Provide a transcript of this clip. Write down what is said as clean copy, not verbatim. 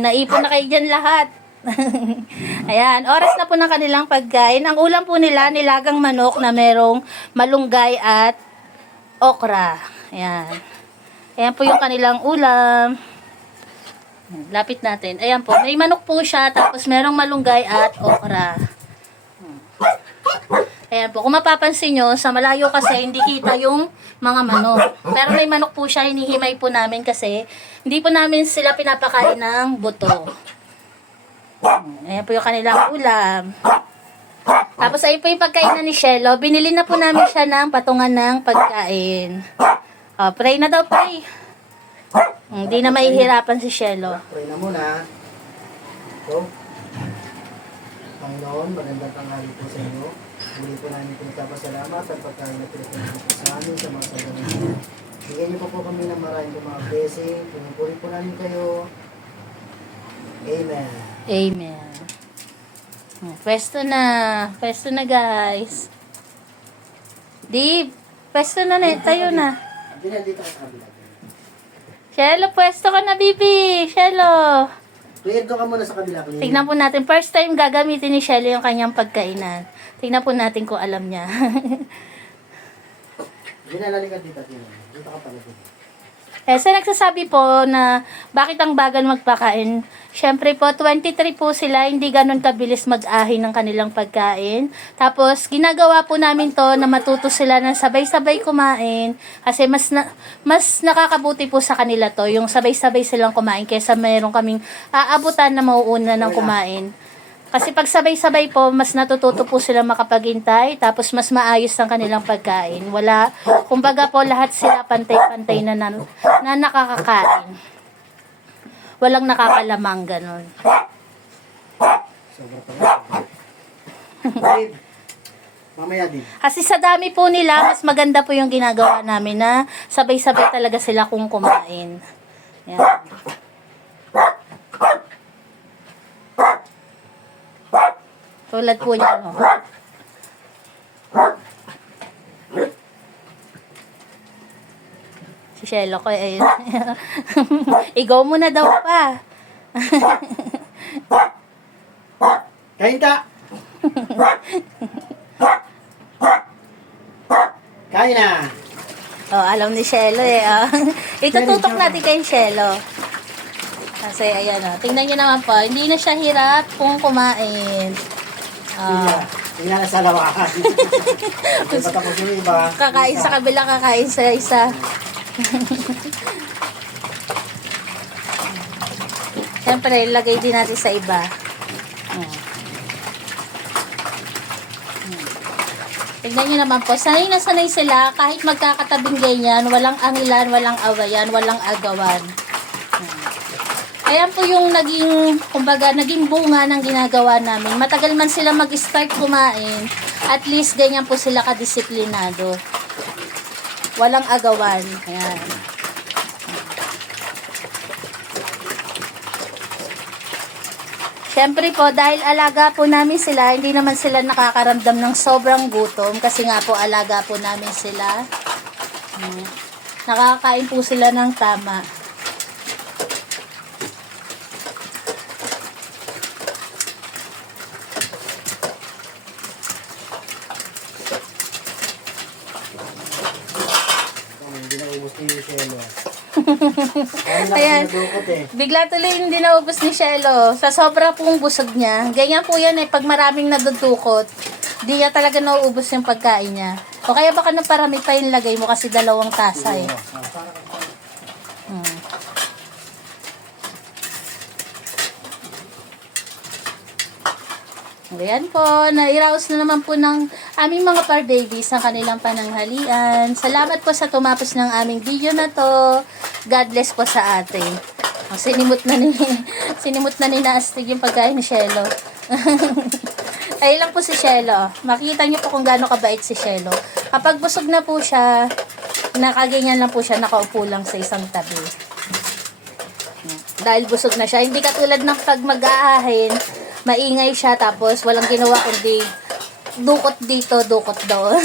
Naipon na kayo dyan lahat. Ayan, oras na po ng kanilang pagkain. Ang ulam po nila, nilagang manok na merong malunggay at okra. Ayan. Ayan po yung kanilang ulam. Lapit natin. Ayan po, may manok po siya, tapos merong malunggay at okra. Ayan po, kung mapapansin nyo, sa malayo kasi hindi kita yung mga manok. Pero may manok po siya, hinihimay po namin kasi hindi po namin sila pinapakain ng buto. Ayan po yung kanilang ulam. Tapos ayun po yung pagkain ni Shelo. Binili na po namin siya ng patungan ng pagkain. Pray na daw, pray. Hindi na mahihirapan si Shelo. Pray na muna. So, Panginoon, magandang tanghali po sa inyo. Muli po namin pinagpapasalamat at pagkain na pinagpapasalamat po sa amin sa mga sagamit. Bigyan niyo po kami ng maraming mga blessing. Pinupuri po namin kayo. Amen. Amen. Pwesto na. Pwesto na, guys. Dib, pwesto na na. Tayo na. Dito ka sa kabila. Shelo, pwesto ka na, bibi. Shelo. Clear ka muna sa kabila. Clear. Tignan po natin. First time gagamitin ni Shelo yung kanyang pagkainan. Tignan po natin kung alam niya. Ginalali ka dito. Dito ka pala dito. Sa nagsasabi po na bakit ang bagal magpakain, syempre po 23 po sila, hindi ganun kabilis mag-ahin ng kanilang pagkain. Tapos ginagawa po namin to na matuto sila na sabay-sabay kumain kasi mas nakakabuti po sa kanila to yung sabay-sabay silang kumain kaysa mayroon kaming aabutan na mauuna ng kumain. Kasi pag sabay-sabay po, mas natututo po sila makapaghintay, tapos mas maayos ang kanilang pagkain. Kumbaga po, lahat sila pantay-pantay na nakakakain. Walang nakakalamang ganun. Sobra pala. Dave, mamaya din. Kasi sa dami po nila, mas maganda po yung ginagawa namin na sabay-sabay talaga sila kung kumain. Yan. Tulad po niya, no? Si Shelo ko, ayun. Igaw mo na daw pa. Kain ka! Kain na! Alam ni Shelo eh. Itututok natin kay Shelo. Kasi ayan tingnan niyo naman po, hindi na siya hirap kung kumain. Tingnan na sa lawakan. Tapos yung iba. Kakain sa kabila, kakain sa isa. Siyempre, lagay din natin sa iba. Tignan nyo naman po, sanay na sanay sila, kahit magkakatabing ganyan, walang angilan, walang awayan, walang agawan. Ayan po yung naging bunga ng ginagawa namin. Matagal man sila mag-start kumain, at least ganyan po sila kadisiplinado. Walang agawan. Ayan. Siyempre po, dahil alaga po namin sila, hindi naman sila nakakaramdam ng sobrang gutom. Kasi nga po, alaga po namin sila. Nakakain po sila ng tama. Hindi na ubos ni Shelo. Ayan, bigla tuloy hindi naubos ni Shelo. Sa sobra pong busog niya. Ganyan po yan pag maraming nadudukot, di niya talaga nauubos yung pagkain niya. O kaya baka naparami pa yung lagay mo kasi 2 tasa eh. Ayan po, nairaos na naman po ng aming mga par babies ang kanilang pananghalian. Salamat po sa tumapos ng aming video na to. God bless po sa atin. Sinimot na ni Naastig yung pagkain ni Shelo. Ayun lang po si Shelo. Makita niyo po kung gaano kabait si Shelo. Kapag busog na po siya, nakaganyan lang po siya, nakaupo lang sa isang tabi. Dahil busog na siya. Hindi katulad ng pag mag-aahin, maingay siya tapos walang ginawa kundi dukot dito, dukot doon.